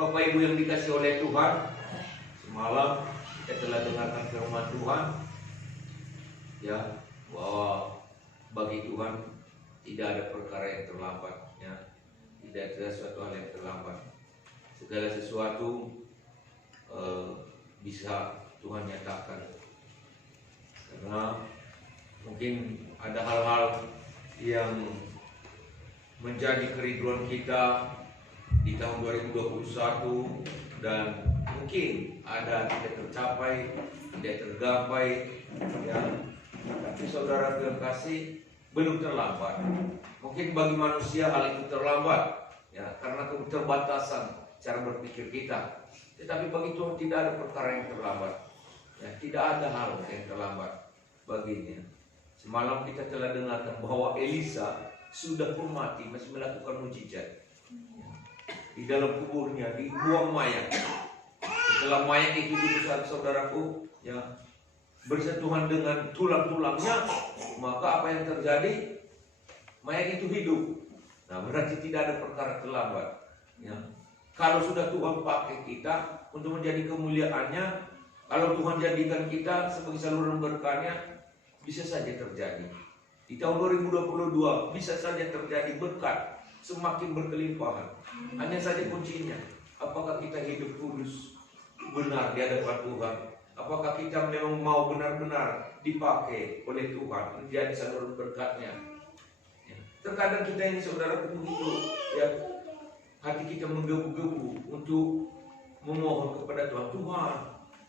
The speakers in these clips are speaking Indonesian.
Bapak Ibu yang dikasih oleh Tuhan, semalam kita telah dengarkan firman Tuhan, ya, bahwa bagi Tuhan tidak ada perkara yang terlambat, ya. Tidak ada sesuatu hal yang terlambat. Segala sesuatu bisa Tuhan nyatakan. Karena mungkin ada hal-hal yang menjadi kerinduan kita di tahun 2021 dan mungkin ada tidak tercapai, tidak tergapai, ya. Tapi saudara yang kasih, belum terlambat. Mungkin bagi manusia hal itu terlambat, ya, karena keterbatasan cara berpikir kita. Tetapi bagi Tuhan tidak ada perkara yang terlambat, ya, tidak ada hal yang terlambat baginya. Semalam kita telah dengarkan bahwa Elisa sudah pun mati masih melakukan mujizat. Di dalam kuburnya dibuang mayat. Setelah mayat itu dibesar saudaraku, ya, bersentuhan dengan tulang-tulangnya, maka apa yang terjadi? Mayat itu hidup. Nah, berarti tidak ada perkara terlambat, ya. Kalau sudah Tuhan pakai kita untuk menjadi kemuliaannya, kalau Tuhan jadikan kita sebagai saluran berkahnya, bisa saja terjadi. Di tahun 2022 bisa saja terjadi berkat semakin berkelimpahan. Hanya saja kuncinya, apakah kita hidup kudus, benar di hadapan Tuhan? Apakah kita memang mau benar-benar dipakai oleh Tuhan menjadi saluran berkatnya? Ya. Terkadang kita ini saudara begitu, ya, hati kita menggebu-gebu untuk memohon kepada Tuhan, Tuhan,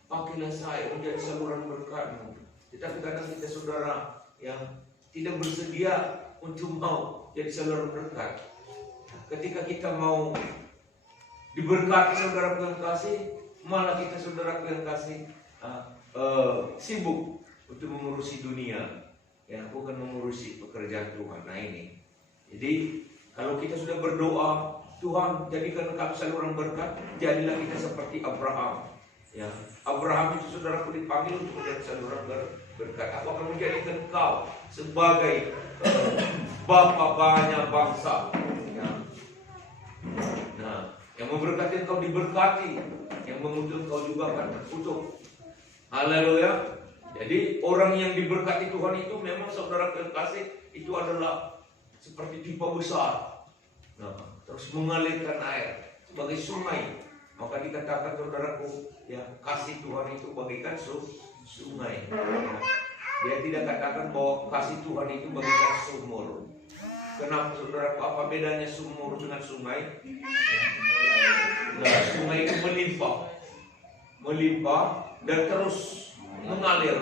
pakailah saya menjadi saluran berkat-Mu. Tetapi kadang kita saudara yang tidak bersedia untuk mau jadi saluran berkat. Ketika kita mau diberkati saudara yang kasih, malah kita saudara yang kasih sibuk untuk mengurusi dunia, ya, bukan mengurusi pekerjaan Tuhan. Nah ini, jadi kalau kita sudah berdoa, Tuhan jadikan kami saluran berkat, jadilah kita seperti Abraham, ya. Abraham itu saudara dipanggil untuk menjadi saluran berkat. Apakah menjadikan kau sebagai bapa banyak bangsa, ya. Nah, yang memberkati kau diberkati, yang mengutuk kau juga akan terkutuk. Haleluya. Jadi orang yang diberkati Tuhan itu memang saudara kekasih itu adalah seperti pipa besar, nah, terus mengalirkan air sebagai sungai. Maka dikatakan saudaraku, ya, kasih Tuhan itu bagaikan sungai. Ya. Dia tidak katakan bahwa kasih Tuhan itu bagaikan sumur. Kenapa saudaraku? Apa bedanya sumur dengan sungai? Nah, sungai itu melimpah dan terus mengalir.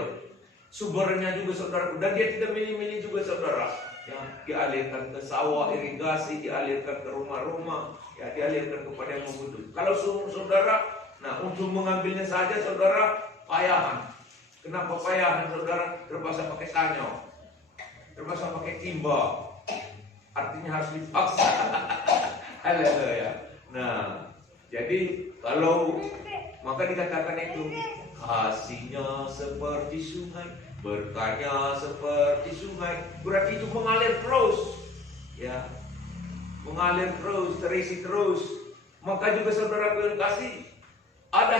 Sumbernya juga saudaraku, dan dia tidak milih-milih juga saudara. Ya, dialirkan ke sawah, irigasi, dialirkan ke rumah-rumah, ya, dialirkan kepada yang membutuhkan. Kalau sumur saudara, nah, untuk mengambilnya saja saudara payahan. Kenapa payahan saudara? Terpaksa pakai sanyo, terpaksa pakai timba. Artinya harus dipaksa. Haleluya. Nah, jadi kalau maka dikatakan itu kasihnya seperti sungai, berkahnya seperti sungai. Berarti itu mengalir terus, ya, mengalir terus, terisi terus. Maka juga saudara yang kasih, ada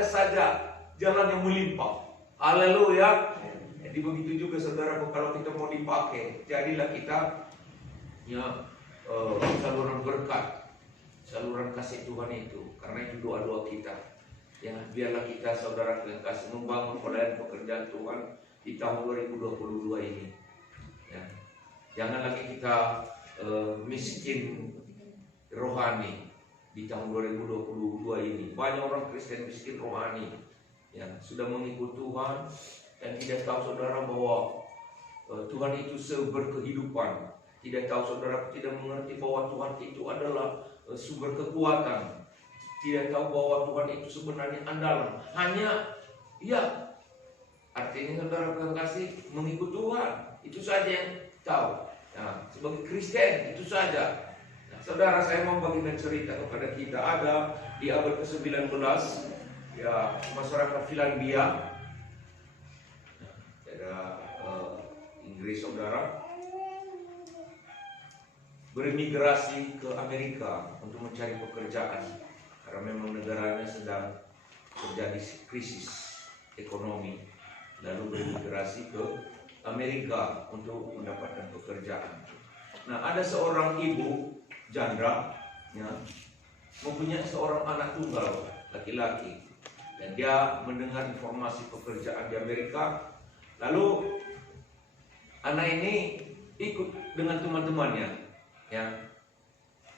saja jalan yang melimpah. Haleluya. Jadi begitu juga saudara, kalau kita mau dipakai, jadilah kita, ya, saluran berkat, saluran kasih Tuhan itu. Karena itu doa-doa kita, ya, biarlah kita saudara yang kasih membangun pelayanan pekerjaan Tuhan di tahun 2022 ini, ya. Jangan lagi kita miskin rohani di tahun 2022 ini. Banyak orang Kristen miskin rohani, ya, sudah mengikut Tuhan dan tidak tahu saudara bahwa Tuhan itu sumber kehidupan. Tidak tahu saudara, tidak mengerti bahwa Tuhan itu adalah sumber kekuatan. Tidak tahu bahwa Tuhan itu sebenarnya andalan. Hanya, ya, artinya saudara kasih mengikut Tuhan, itu saja yang tahu. Nah, sebagai Kristen itu saja. Nah, saudara, saya mau bagikan cerita kepada kita. Ada di abad ke-19, ya, masyarakat Finlandia, ada Inggris saudara. bermigrasi ke Amerika untuk mencari pekerjaan karena memang negaranya sedang terjadi krisis ekonomi, lalu bermigrasi ke Amerika untuk mendapatkan pekerjaan. Nah, ada seorang ibu janda ya, mempunyai seorang anak tunggal laki-laki, dan dia mendengar informasi pekerjaan di Amerika. Lalu anak ini ikut dengan teman-temannya ya,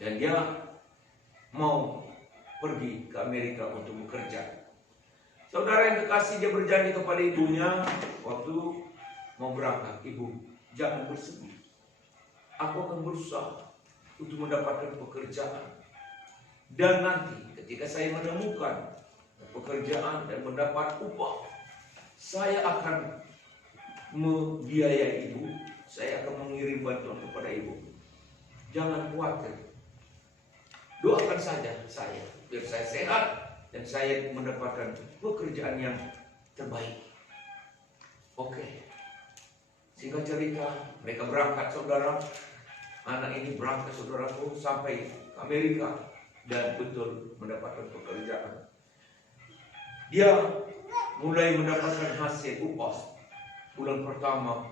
dan dia mau pergi ke Amerika untuk bekerja. Saudara yang kekasih, dia berjanji kepada ibunya waktu mau berangkat, "Ibu, jangan bersedih. Aku akan berusaha untuk mendapatkan pekerjaan. Dan nanti ketika saya menemukan pekerjaan dan mendapat upah, saya akan membiayai ibu. Saya akan mengirim bantuan kepada ibu. Jangan khawatir. Doakan saja saya, biar saya sehat dan saya mendapatkan pekerjaan yang terbaik." Oke. Singkat cerita, mereka berangkat, saudara. Anak ini berangkat, saudaraku, sampai ke Amerika dan betul mendapatkan pekerjaan. Dia mulai mendapatkan hasil upah. Bulan pertama,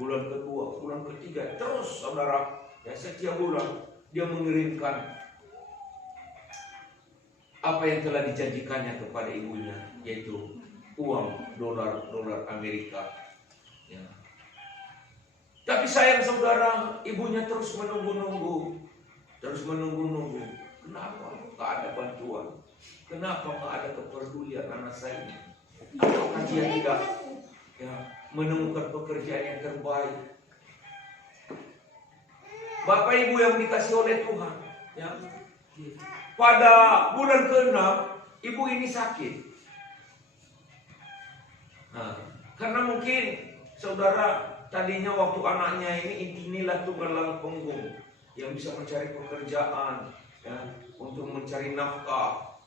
bulan kedua, bulan ketiga, terus saudara, ya, setiap bulan dia mengirimkan apa yang telah dijanjikannya kepada ibunya, yaitu uang dolar Amerika. Ya. Tapi sayang saudara, ibunya terus menunggu-nunggu. Kenapa nggak ada bantuan? Kenapa nggak ada kepedulian anak saya ini? Apakah dia tidak menemukan pekerjaan yang terbaik? Bapak Ibu yang dikasih oleh Tuhan, ya. Pada bulan ke-6, ibu ini sakit. Nah, karena mungkin saudara, tadinya waktu anaknya inilah tunggalang punggung yang bisa mencari pekerjaan, ya, untuk mencari nafkah.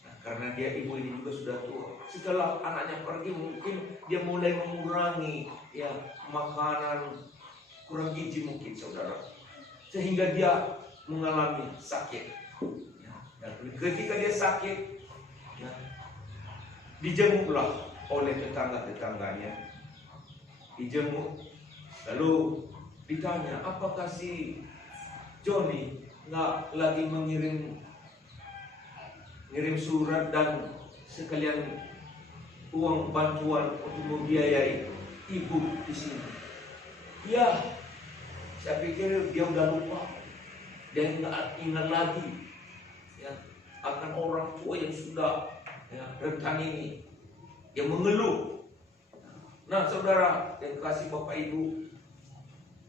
Nah, karena dia ibu ini juga sudah tua. Setelah anaknya pergi, mungkin dia mulai mengurangi ya makanan, kurang gizi mungkin saudara, sehingga dia mengalami sakit. Ya, dan ketika dia sakit, ya, dijenguklah oleh tetangga-tetangganya. Dijenguk, lalu ditanya, apakah si Johnny nggak lagi mengirim surat dan sekalian uang bantuan untuk membiayai ibu di sini? Ya, saya pikir dia udah lupa, dia nggak ingat lagi ya akan orang tua yang sudah rentan ini, yang mengeluh. Nah, saudara yang kasih Bapak Ibu,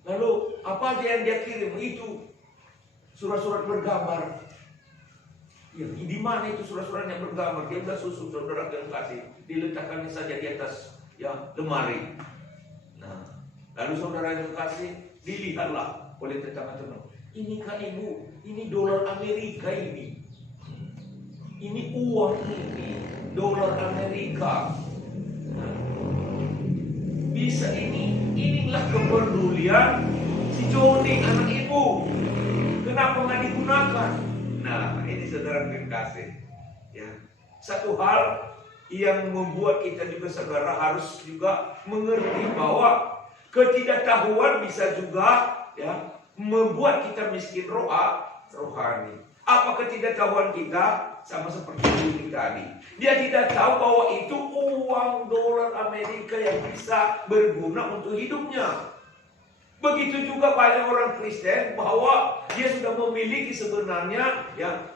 lalu apa aja yang dia kirim? Itu surat-surat bergambar. Ya, di mana itu surat-surat yang bergambar? Dia sudah susun, saudara yang kasih, diletakkannya saja di atas ya lemari. Nah, lalu saudara yang kasih, dilihatlah oleh tetangga-tetangga. Ini kan ibu, ini dolar Amerika ini. Ini uang ini, dolar Amerika. Nah, bisa inilah kepedulian si Joni, anak ibu. Kenapa nggak digunakan? Nah, ini saudara terkasih. Ya, satu hal yang membuat kita juga saudara harus juga mengerti bahwa ketidaktahuan bisa juga ya membuat kita miskin rohani. Apa ketidaktahuan kita? Sama seperti ini tadi. Dia tidak tahu bahwa itu uang dolar Amerika yang bisa berguna untuk hidupnya. Begitu juga banyak orang Kristen bahwa dia sudah memiliki sebenarnya ya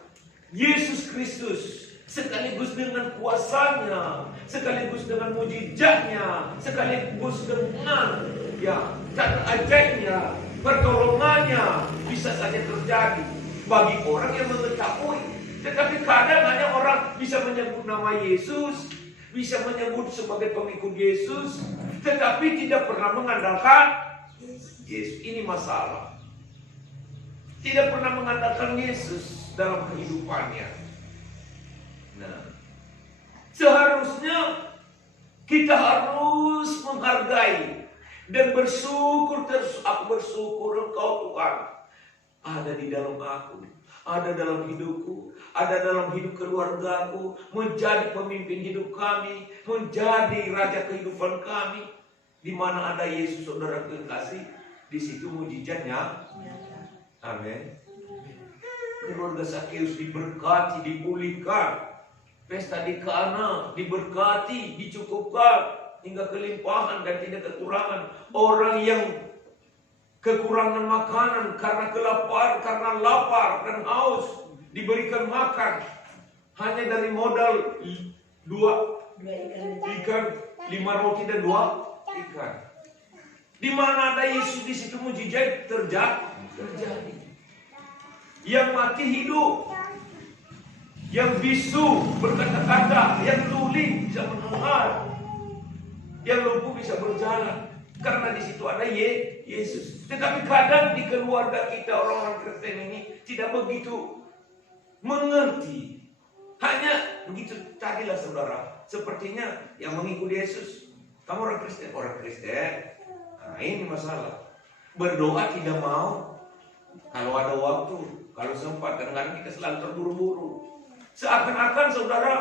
Yesus Kristus, sekaligus dengan kuasanya, sekaligus dengan mujizatnya, sekaligus dengan ya dan ajaibnya, pertolongannya bisa saja terjadi bagi orang yang mengetahui. Tetapi kadang hanya orang bisa menyebut nama Yesus, bisa menyebut sebagai pengikut Yesus, tetapi tidak pernah mengandalkan Yesus. Ini masalah. Tidak pernah mengandalkan Yesus dalam kehidupannya. Nah, seharusnya kita harus menghargai dan bersyukur. Aku bersyukur Engkau Tuhan ada di dalam aku, ada dalam hidupku, ada dalam hidup keluargaku, menjadi pemimpin hidup kami, menjadi raja kehidupan kami. Di mana ada Yesus, saudara kekasih, di situ mujizatnya. Amin. Keluarga Sakeus diberkati, dipulihkan. Pesta di Kana diberkati, dicukupkan hingga kelimpahan dan tidak kekurangan. Orang yang kekurangan makanan karena kelaparan, karena lapar dan haus, diberikan makan hanya dari modal 2 ikan, 5 roti dan 2 ikan. Di mana ada Yesus, di situ mujizat terjadi. Yang mati hidup, yang bisu berkata-kata, yang tuli bisa mendengar, yang lumpuh bisa berjalan. Karena di situ ada Yesus. Tetapi kadang di keluarga kita orang-orang Kristen ini tidak begitu mengerti. Hanya begitu tadilah saudara. Sepertinya yang mengikuti Yesus, kamu orang Kristen, Nah ini masalah. Berdoa tidak mau. Kalau ada waktu, kalau sempat, kadang-kadang kita selalu terburu-buru. Seakan-akan saudara,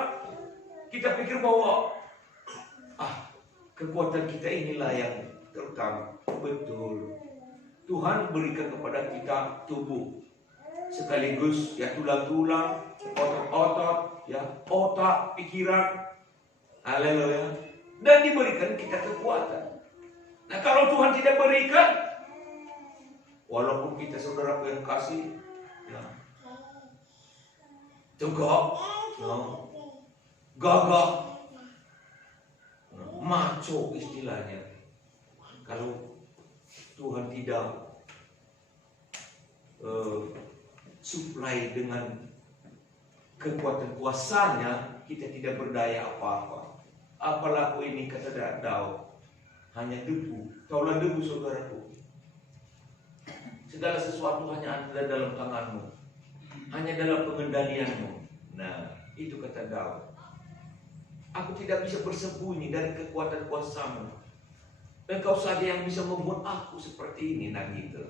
kita pikir bahwa kekuatan kita inilah yang terutama. Betul. Tuhan berikan kepada kita tubuh. Sekaligus ya tulang-tulang, otot-otot, ya otak, pikiran. Haleluya. Dan diberikan kita kekuatan. Nah kalau Tuhan tidak berikan, walaupun kita saudara yang kasih, ya, tegak, ya, gagah, maco istilahnya. Kalau Tuhan tidak supply dengan kekuatan kuasanya, kita tidak berdaya apa-apa. Apalaku ini kata Daud, hanya debu. Taulah debu saudaraku. Segala sesuatu hanya ada dalam tanganmu, hanya dalam pengendalianmu. Nah, itu kata Daud. Aku tidak bisa bersembunyi dari kekuatan kuasamu. Engkau saja yang bisa membuat aku seperti ini. Nah gitu.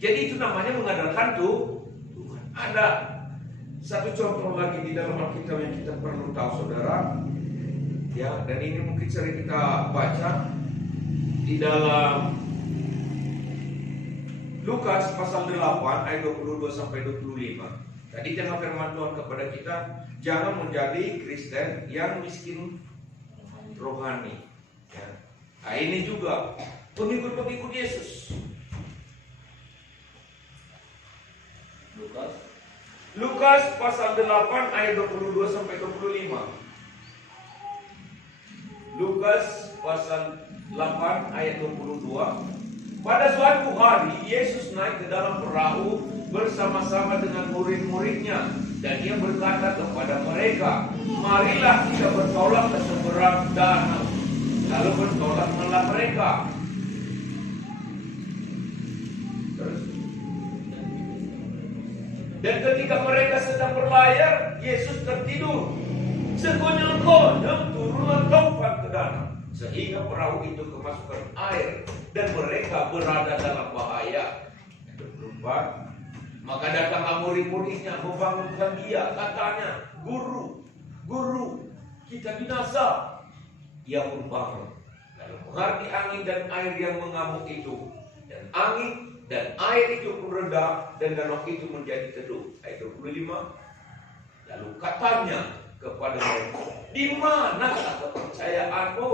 Jadi itu namanya mengandalkan Tuhan. Ada satu contoh lagi di dalam Alkitab yang kita perlu tahu saudara. Ya, dan ini mungkin sering kita baca di dalam Lukas pasal 8 ayat 22 sampai 25. Tadi tema firman Tuhan kepada kita, jangan menjadi Kristen yang miskin rohani. Ya. Nah, ini juga pengikut-pengikut Yesus. Lukas pasal 8 ayat 22 sampai 25. Lukas pasal 8 ayat 22. Pada suatu hari Yesus naik ke dalam perahu bersama-sama dengan murid-muridnya, dan dia berkata kepada mereka, marilah kita bertolak ke seberang danau. Lalu bertolaklah mereka. Dan ketika mereka sedang berlayar, Yesus tertidur. Sekonyong-konyong turunlah taufan ke danau, sehingga perahu itu kemasukan air dan mereka berada dalam bahaya. 24. Maka datanglah murid-muridnya membangunkan dia, katanya, Guru, kita binasa. Ia pun bangun, lalu mengerti angin dan air yang mengamuk itu, dan angin dan air itu pun reda, dan danau itu menjadi teduh. Ayat 25. Lalu katanya kepada mereka, di manakah kepercayaanmu?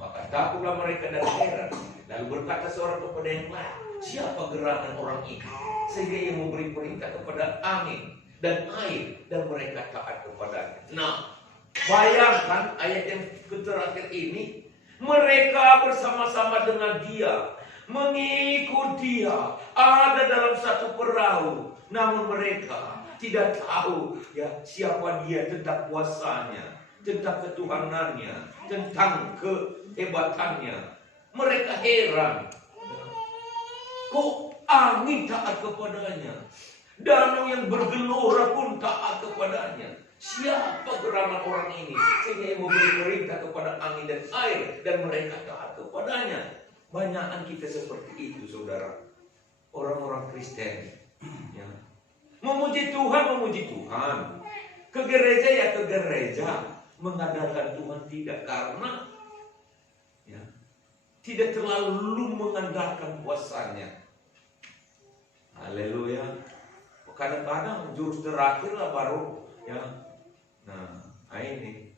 Maka takutlah mereka dan heran. Lalu berkata seorang kepada yang lain, siapa gerangan orang ini sehingga ia memberi perintah kepada angin dan air, dan mereka taat kepadanya. Nah, bayangkan ayat yang terakhir ini, mereka bersama-sama dengan dia, mengikut dia, ada dalam satu perahu, namun mereka tidak tahu ya siapa dia, tentang kuasanya, tentang ketuhanannya, tentang kehebatannya. Mereka heran, kok angin taat kepadanya, danau yang bergelora pun taat kepadanya. Siapa gerangan orang ini sehingga ia memberi perintah kepada angin dan air, dan mereka taat kepadanya? Banyakan kita seperti itu saudara. Orang-orang Kristen Ya. Memuji Tuhan. Ke gereja ya ke gereja. Mengandalkan Tuhan tidak, karena ya, tidak terlalu mengandalkan kuasanya. Haleluya. Kadang-kadang jurus terakhir lah baru ya. Nah, ini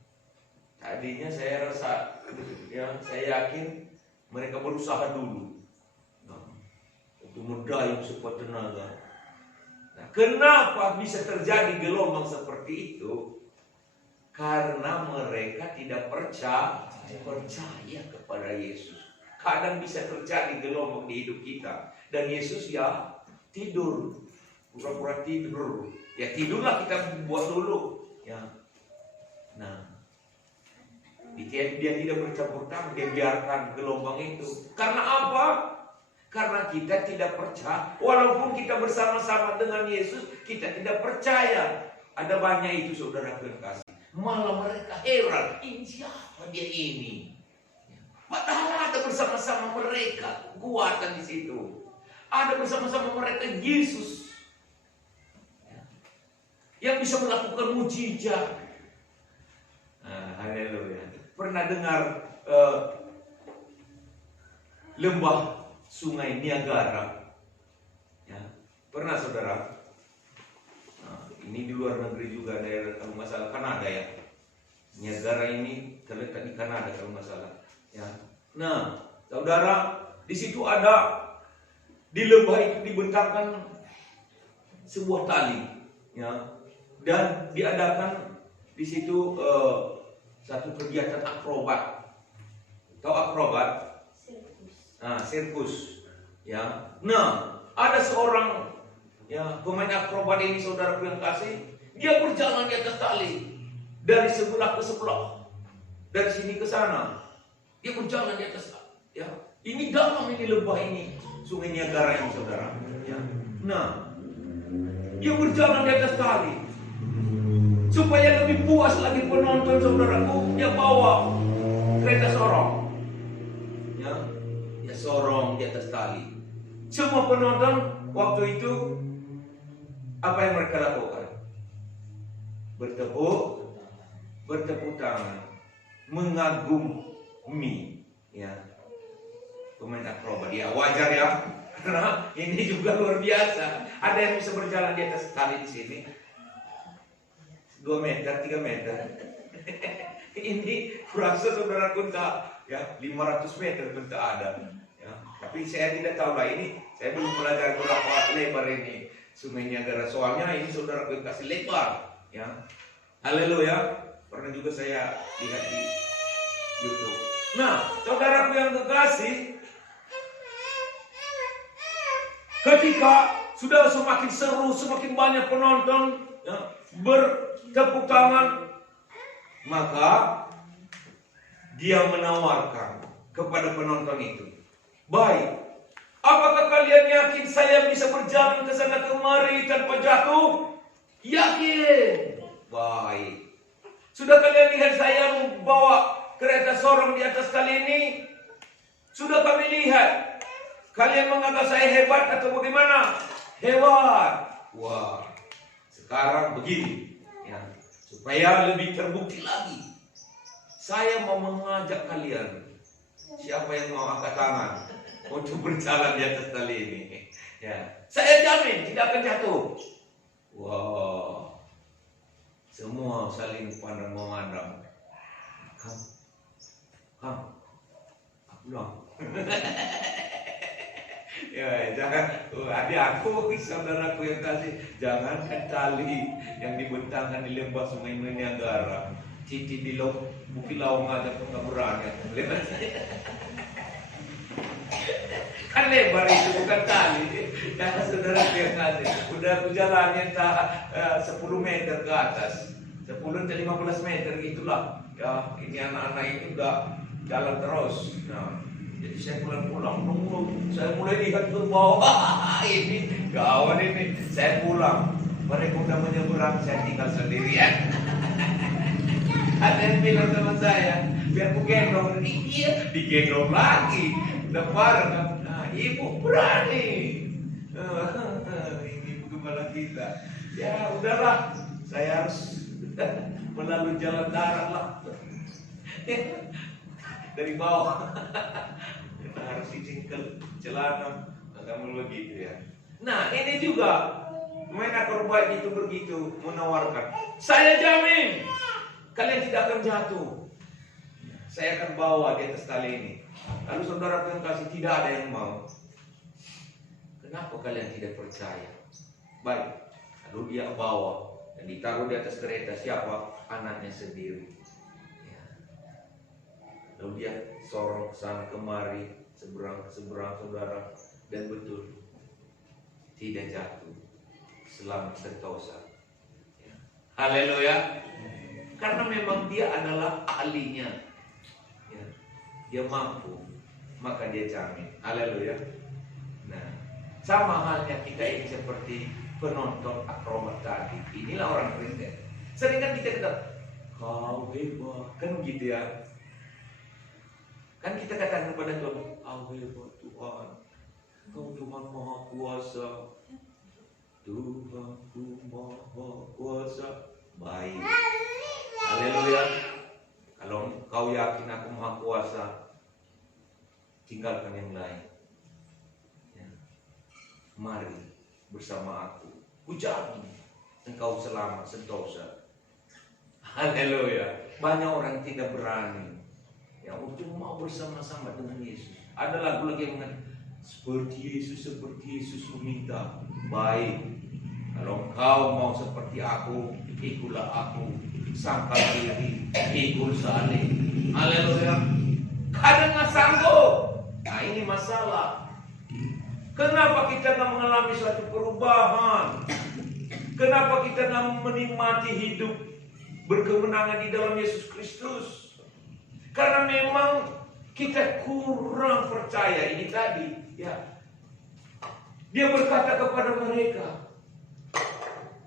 tadinya saya rasa ya, saya yakin mereka berusaha dulu untuk mendayung sekuat tenaga. Nah, kenapa bisa terjadi gelombang seperti itu? Karena mereka tidak percaya kepada Yesus. Kadang bisa terjadi gelombang di hidup kita, dan Yesus ya tidur, pura-pura tidur. Ya tidurlah, kita buat dulu. Ya, nah, dia tidak bercampur tangan, dia biarkan gelombang itu. Karena apa? Karena kita tidak percaya. Walaupun kita bersama-sama dengan Yesus, kita tidak percaya. Ada banyak itu, saudara kekasih. Malah mereka heran, ini siapa dia ini? Padahal ada bersama-sama mereka kekuatan di situ. Ada bersama-sama mereka Yesus yang bisa melakukan mujizat. Nah, haleluya. Pernah dengar lembah sungai Niagara? Ya, pernah saudara? Nah, ini di luar negeri juga, daerah kalau nggak salah Kanada ya. Niagara ini terletak di Kanada kalau nggak salah. Ya. Nah, saudara, di situ ada, di lembah itu dibentangkan sebuah tali, ya, dan diadakan di situ satu kegiatan akrobat. Tahu akrobat? Sirkus. Nah, sirkus, ya. Nah, ada seorang ya pemain akrobat ini, saudara yang kasih, dia berjalan di atas tali dari sebelah ke sebelah, dari sini ke sana. Dia berjalan di atas, ya. Ini dalam ini lembah ini, sungai Niagara ini, saudara. Ya. Nah, dia berjalan di atas tali. Supaya lebih puas lagi penonton, saudaraku, dia bawa kereta sorong. Ya, dia sorong di atas tali. Semua penonton waktu itu, apa yang mereka lakukan? Bertepuk tangan, mengagumi, ya, pemain akrobat. Ya, wajar ya, karena ini juga luar biasa. Ada yang bisa berjalan di atas tali di sini 2 meter, 3 meter. Ini kurasa saudara pun tak, ya, 500 meter pun tak ada. Ya, tapi saya tidak tahu lah, ini saya belum belajar berapa lebar ini sungai Niagara. Soalnya ini saudara pun kasih lebar, ya. Haleluya. Pernah juga saya lihat di YouTube. Nah, saudaraku yang kekasih, ketika sudah semakin seru, semakin banyak penonton, ya, bertepuk tangan, maka dia menawarkan kepada penonton itu, baik, apakah kalian yakin saya bisa berjalan ke sana kemari tanpa jatuh? Yakin. Baik. Sudah kalian lihat saya membawa kereta sorong di atas tali ini? Sudah kami lihat. Kalian menganggap saya hebat atau bagaimana? Hebat. Wah. Sekarang begini, ya, supaya lebih terbukti lagi, saya mau mengajak kalian, siapa yang mau angkat tangan untuk berjalan di atas tali ini, ya, saya jamin tidak akan jatuh. Wow, semua saling pandang memandang. Kamu, aku dong. Ya, jangan, aku, saudaraku yang kasih, jangankan tali yang dibentangkan di lembah sungai Niagara, Cici di Bukit Lawang aja pun gak berani. Kan lebar itu, bukan tali. Ya, saudaraku yang kasih, udah aku jalanin 10 meter ke atas, 10 ke 15 meter gitulah. Ya, ini anak-anak itu udah jalan terus. Nah, jadi saya pulang-pulang, saya mulai lihat ke bawah. Ini gawat ini. Saya pulang, mereka udah menyeberang, saya tinggal sendirian. Ada yang bilang sama saya, biar aku gendong. Iya, digendong lagi. Udah parah. Nah, ibu berani. Ini kepada kita. Ya udahlah, saya harus melalui jalan darat lah. Dari bawah. Kita harus dicingkel celana, kamu begitu ya. Nah ini juga Menaker baik itu begitu menawarkan. Saya jamin kalian tidak akan jatuh. Saya akan bawa di atas tali ini. Lalu saudara yang kasih tidak ada yang mau. Kenapa kalian tidak percaya? Baik, lalu dia bawa dan ditaruh di atas kereta. Siapa? Anaknya sendiri. Ya. Lalu dia sorong sana kemari, seberang ke seberang saudara, dan betul tidak jatuh. Selamat sentosa. Ya. Haleluya. Karena memang dia adalah ahlinya. Ya. Dia mampu, maka dia jamin. Haleluya. Nah, sama halnya kita ini seperti penonton akrobat tadi. Inilah orang Kristen. Sering kan kita kata, kau hebat, kan begitu ya. Kan kita katakan kepada Tuhan, kau hebat Tuhan, kau Tuhan Maha Kuasa, Tuhanku Maha Kuasa. Baik. Haleluya. Kalau kau yakin aku Maha Kuasa, tinggalkan yang lain. Ya. Mari bersama aku. Kujamin engkau selamat sentosa. Haleluya. Banyak orang tidak berani ya untuk mau bersama-sama dengan Yesus. Ada lagu lagi yang mengatakan seperti Yesus meminta. Baik. Kalau engkau mau seperti aku, ikutlah aku. Sangkal diri, ikut salib. Haleluya. Kadang nggak sanggup. Nah ini masalah. Kenapa kita nggak mengalami suatu perubahan? Kenapa kita nggak menikmati hidup berkemenangan di dalam Yesus Kristus? Karena memang kita kurang percaya. Ini tadi, ya. Dia berkata kepada mereka,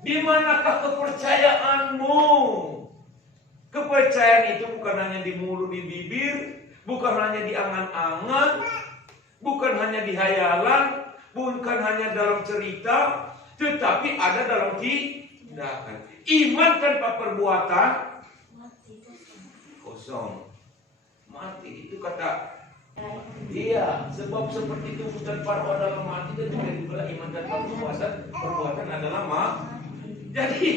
di manakah kepercayaanmu? Kepercayaan itu bukan hanya di mulut, di bibir, bukan hanya di angan-angan, bukan hanya di hayalan, bukan hanya dalam cerita, tetapi ada dalam tindakan. Iman tanpa perbuatan kosong. Mati itu kata. Iya, sebab seperti itu tanpa roh adalah mati, dan juga iman tanpa perbuatan adalah mati. Jadi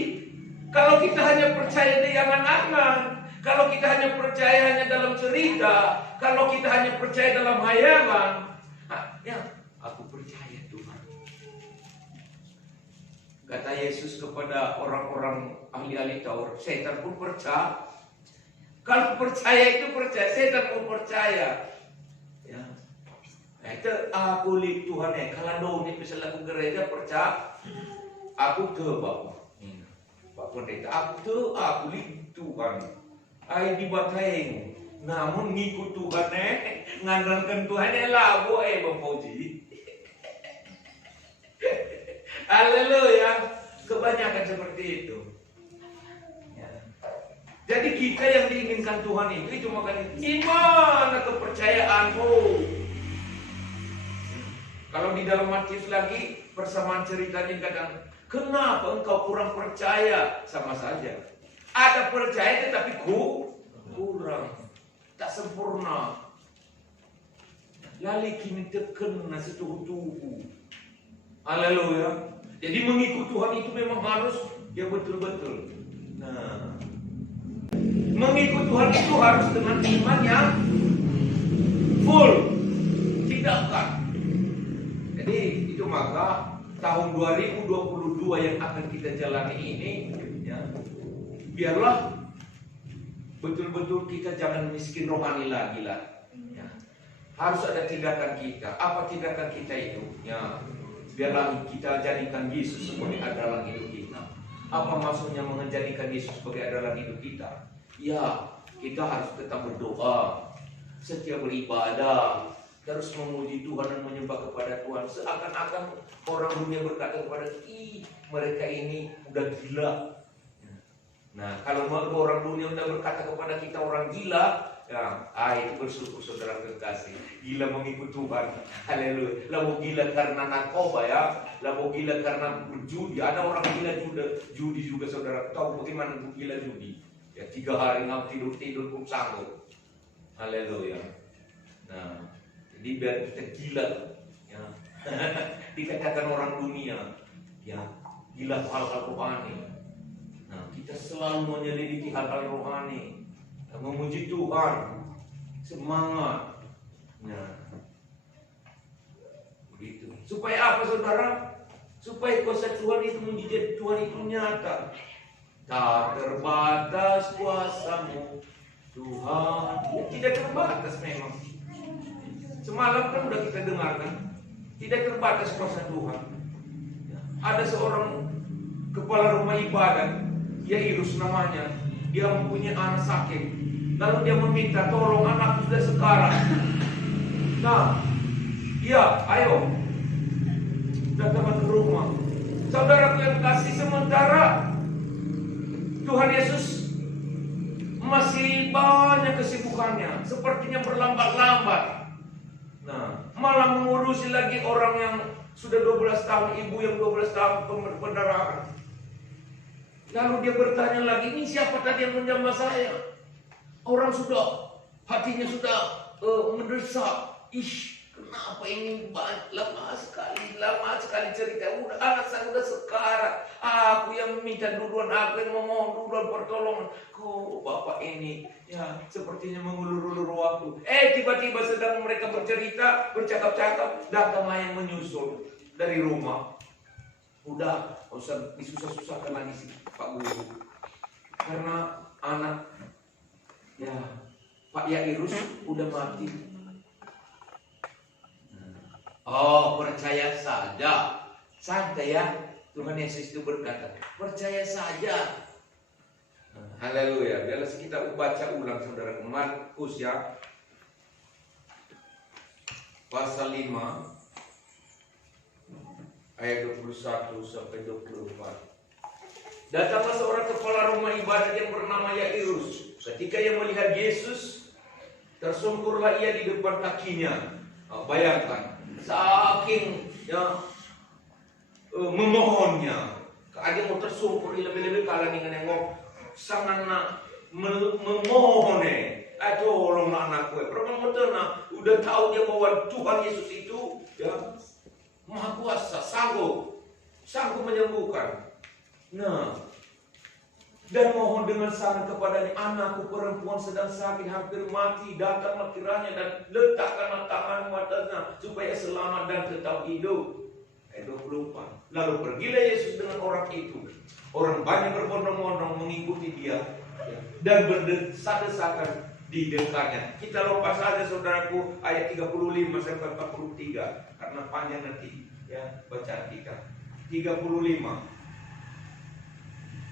kalau kita hanya percaya di angan-angan, kalau kita hanya percaya hanya dalam cerita, kalau kita hanya percaya dalam hayalan, ya aku percaya Tuhan. Kata Yesus kepada orang-orang ahli-ahli Taurat, setan pun percaya. Kalau percaya itu percaya, setan pun percaya. Ya. Nah, itu aku lihat Tuhan ya. Kalau ini bisa laku gereja percaya, aku tuh Bapak. Pak Pendeta, aku lihat Tuhan. Ay dibateng. Namun ngikut Tuhan ngandalkan Tuhan lah boy Bang Fauzi. Haleluya. Kebanyakan seperti itu. Ya. Jadi kita yang diinginkan Tuhan itu cuma kan gimana kepercayaanmu. Kalau di dalam Matius lagi persamaan ceritanya kadang, kenapa engkau kurang percaya? Sama saja. Ada percaya tetapi kurang. Tak sempurna. Lali kini terkena setuhu-tuhu. Haleluya. Jadi mengikut Tuhan itu memang harus ya betul-betul. Nah, mengikut Tuhan itu harus dengan iman yang full. Tidak kan? Jadi itu maka tahun 2022 yang akan kita jalani ini, ya, biarlah betul-betul kita jangan miskin rohani lagi lah. Ya. Harus ada tindakan kita. Apa tindakan kita itu? Ya, biarlah kita jadikan Yesus sebagai andalan hidup kita. Apa maksudnya menjadikan Yesus sebagai andalan hidup kita? Ya, kita harus tetap berdoa, setiap beribadah, terus memuji Tuhan dan menyembah kepada Tuhan. Seakan-akan orang dunia berkata kepada mereka ini udah gila. Nah, kalau orang dunia udah berkata kepada kita orang gila, Ya, itu bersyukur saudara kekasih. Gila mengikut Tuhan. Haleluya. Lalu gila karena narkoba ya. Lalu gila karena judi. Ada orang gila judi juga saudara. Tahu bagaimana gila judi? Ya 3 hari nggak tidur pun sanggup. Haleluya. Nah, jadi biar kita gila. Ya. Dikatakan orang dunia. Ya, gila hal-hal rohani. Nah, kita selalu menyelidiki hal-hal rohani. Memuji Tuhan, semangat. Nah, begitu. Supaya apa saudara? Supaya kuasa Tuhan itu menjadi Tuhan itu nyata. Tak terbatas kuasamu Tuhan. Ya, tidak terbatas memang. Semalam kan udah kita dengarkan, tidak terbatas kuasa Tuhan. Ya, ada seorang kepala rumah ibadat, Yairus namanya. Dia mempunyai anak sakit. Lalu dia meminta, tolong anakku sudah sekarat. Nah, iya, ayo datang ke rumah. Saudaraku yang kasih, sementara Tuhan Yesus masih banyak kesibukannya, sepertinya berlambat-lambat. Nah, malah mengurusi lagi orang yang sudah 12 tahun, ibu yang 12 tahun pendarahan. Lalu dia bertanya lagi, ini siapa tadi yang menjamah saya? Orang sudah, hatinya sudah mendesak. Kenapa ini lama sekali cerita. Udah anak saya udah sekarat. Aku yang minta duluan, aku yang memohon duluan pertolongan. Kok bapak ini ya sepertinya mengulur-ulur waktu. Tiba-tiba sedang mereka bercerita, bercakap-cakap, datang yang menyusul dari rumah. Udah, usah disusah-susahkan lagi sih Pak Guru. Karena anak ya Pak Yairus udah mati. Oh, percaya saja. Santai ya. Tuhan Yesus itu berkata, percaya saja. Haleluya. Biarlah kita baca ulang saudara, Markus ya. Pasal 5 ayat 21 sampai 24. Datanglah seorang kepala rumah ibadat yang bernama Yairus. Ketika ia melihat Yesus, tersungkurlah ia di depan kakinya. Bayangkan, saking ya memohonnya, dia mau tersungkur lebih-lebih kalau nih nengok sangat memohon tolonglah anakku. Perempuan udah tahu dia bahwa Tuhan Yesus itu ya Maha Kuasa, sanggup menyembuhkan. Nah, dan mohon dengan sangat kepadanya, anakku perempuan sedang sakit hampir mati, datanglah kiranya dan letakkanlah tanganmu atasnya supaya selamat dan tetap hidup. Ayat 24. Lalu pergilah Yesus dengan orang itu. Orang banyak berbondong-bondong mengikuti dia dan berdesak-desakan di dekatnya. Kita lepas saja saudaraku ayat 35 sampai 43 karena panjang nanti ya bacaan kita. 35.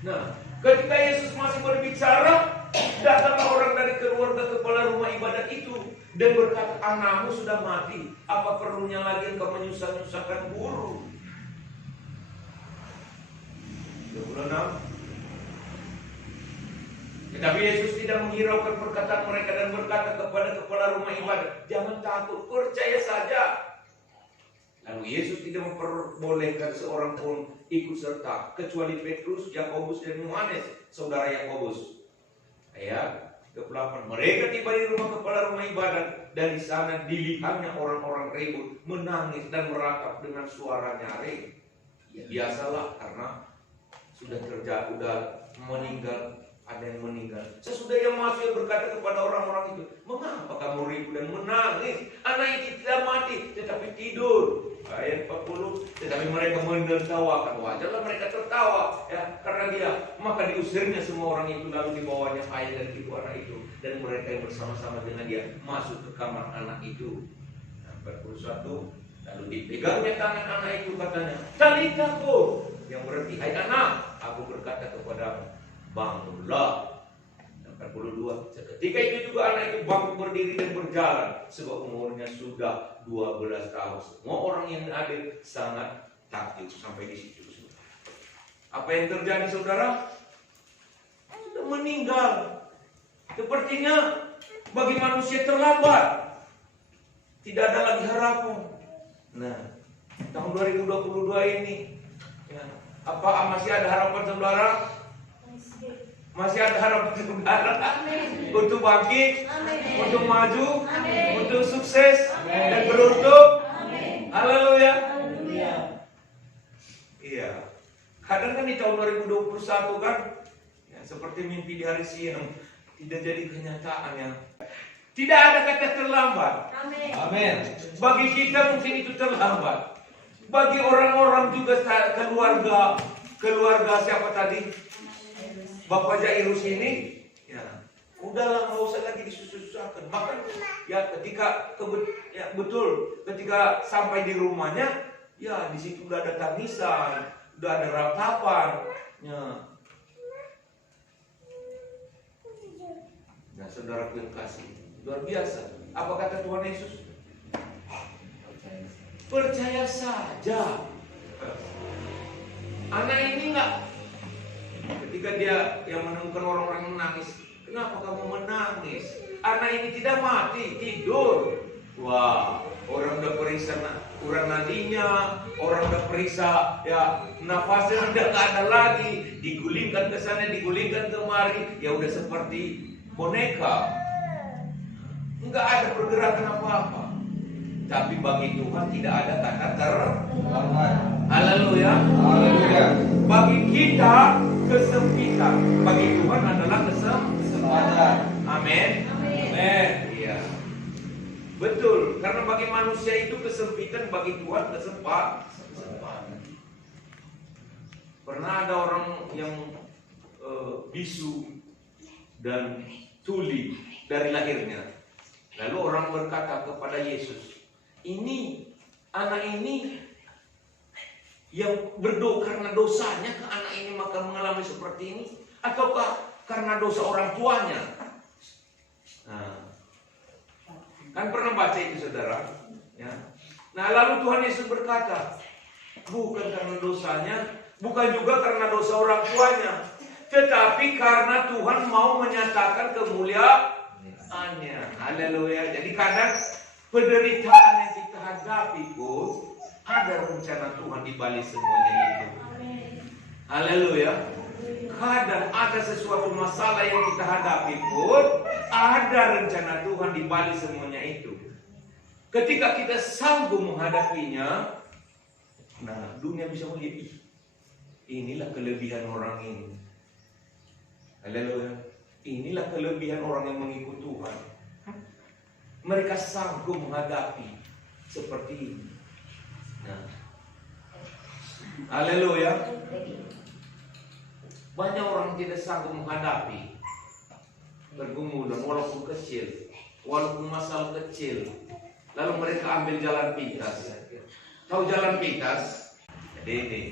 Nah, ketika Yesus masih berbicara, datanglah orang dari keluarga kepala rumah ibadat itu dan berkata, anakmu sudah mati, apa perlunya lagi engkau menyusah-nyusahkan guru? 26. Tetapi Yesus tidak menghiraukan perkataan mereka dan berkata kepada kepala rumah ibadat, jangan takut, percaya saja. Lalu Yesus tidak memperbolehkan seorang pun ikut serta kecuali Petrus, Yakobus dan Yohanes, saudara Yakobus. Ayat 28. Mereka tiba di rumah kepala rumah ibadat dan di sana dilihatnya orang-orang ribut, menangis dan meratap dengan suara nyaring. Ya, biasalah karena sudah meninggal. Ada yang meninggal. Sesudah yang masuk berkata kepada orang-orang itu, mengapa kamu ribut dan menangis? Anak itu tidak mati, tetapi tidur. Ayat 40. Tetapi mereka menertawakan. Wajarlah mereka tertawa, ya, karena dia. Maka diusirnya semua orang itu, lalu dibawanya ayah dan ibu anak itu, dan mereka yang bersama-sama dengan dia masuk ke kamar anak itu. 41. Lalu dipegangnya tangan anak itu, katanya, Talitaku, yang berarti, hai anak, aku berkata kepadamu, bangunlah. 42. Seketika itu juga anak itu bangun berdiri dan berjalan, sebab umurnya sudah 12 tahun. Semua orang yang hadir sangat takjub sampai di situ. Apa yang terjadi saudara? Sudah meninggal. Sepertinya bagi manusia terlambat. Tidak ada lagi harapan. Nah, tahun 2022 ini, ya, apa masih ada harapan saudara? Masih ada harapan saudara untuk bangkit, untuk maju, untuk sukses dan beruntung. Haleluya. Iya. Kadang kan di tahun 2021 kan, ya, seperti mimpi di hari siang tidak jadi kenyataannya. Tidak ada kata terlambat. Amin. Bagi kita mungkin itu terlambat. Bagi orang-orang juga keluarga siapa tadi? Bapak Jairus ini, ya, udahlah nggak usah lagi disusah-susahkan. Bahkan ya ketika ketika sampai di rumahnya, ya di situ udah ada tangisan, udah ada ratapan. Ya. Nah, saudara yang kasih, luar biasa. Apa kata Tuhan Yesus? Percaya saja. Anak ini nggak. Ketika dia yang menemukan orang-orang yang menangis, kenapa kamu menangis? Anak ini tidak mati, tidur. Wah, orang udah periksa ukuran nadinya, orang udah periksa ya nafasnya udah nggak ada lagi, digulingkan ke sana, digulingkan kemari, ya udah seperti boneka, nggak ada pergerakan apa-apa. Tapi bagi Tuhan tidak ada kata terlambat. Haleluya. Haleluya. Bagi kita kesempitan, bagi Tuhan adalah kesempatan. Amin. Amin. Iya. Betul, karena bagi manusia itu kesempitan, bagi Tuhan kesempatan. Pernah ada orang yang bisu dan tuli dari lahirnya. Lalu orang berkata kepada Yesus, ini anak ini yang berdoa karena dosanya ke anak ini maka mengalami seperti ini, ataukah karena dosa orang tuanya? Nah, kan pernah baca itu saudara, ya. Nah lalu Tuhan Yesus berkata, bukan karena dosanya, bukan juga karena dosa orang tuanya, tetapi karena Tuhan mau menyatakan kemuliaannya. Haleluya. Jadi kadang penderitaan yang kita hadapi pun ada rencana Tuhan di balik semuanya itu. Haleluya. Kadang ada sesuatu masalah yang kita hadapi pun ada rencana Tuhan di balik semuanya itu. Ketika kita sanggup menghadapinya, nah dunia bisa melihat, inilah kelebihan orang ini. Haleluya. Inilah kelebihan orang yang mengikut Tuhan. Mereka sanggup menghadapi seperti ini. Nah, haleluya. Banyak orang tidak sanggup menghadapi pergumulan walaupun kecil, walaupun masalah kecil. Lalu mereka ambil jalan pintas. Tahu jalan pintas? Jadi ini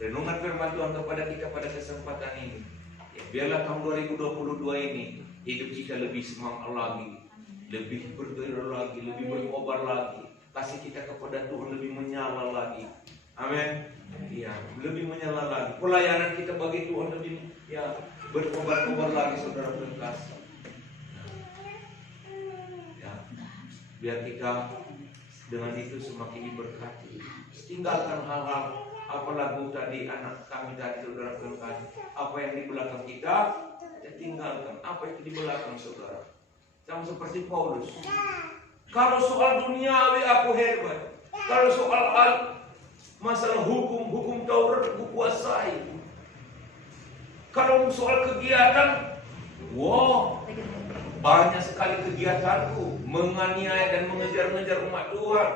renungan firman Tuhan kepada kita pada kesempatan ini. Ya, biarlah tahun 2022 ini hidup kita lebih semangat lagi, lebih bergairah lagi, lebih berkobar lagi. Kasih kita kepada Tuhan lebih menyala lagi. Amin. Ya, lebih menyala lagi. Pelayanan kita bagi Tuhan lebih ya berkobar-kobar lagi, saudara terkasih. Ya, biar kita dengan itu semakin diberkati. Tinggalkan hal-hal apa lagu tadi anak kami tadi, saudara terkasih. Apa yang di belakang kita, ya tinggalkan. Apa itu di belakang saudara? Sama seperti Paulus. Kalau soal duniawi aku hebat. Kalau soal masalah hukum Taurat aku kuasai. Kalau soal kegiatan, wow, banyak sekali kegiatanku menganiaya dan mengejar-ngejar umat Tuhan.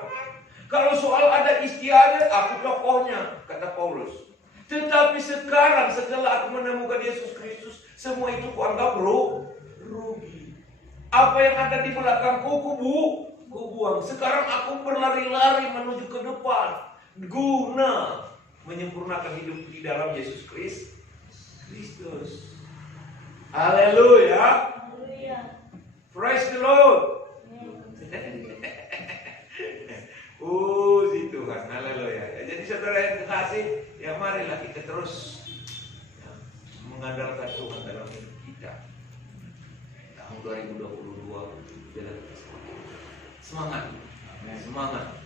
Kalau soal ada istiadat, aku tokohnya, kata Paulus. Tetapi sekarang setelah aku menemukan Yesus Kristus, semua itu kuanggap rugi. Apa yang ada di belakangku kubuang. Sekarang aku berlari-lari menuju ke depan guna menyempurnakan hidup di dalam Yesus Kristus. Haleluya. Praise the Lord. Puji Tuhan. Haleluya. Jadi saudara yang kekasih, ya marilah kita terus ya, mengandalkan Tuhan dalam hidup kita. Ya, tahun 2022 bila semangat, semangat.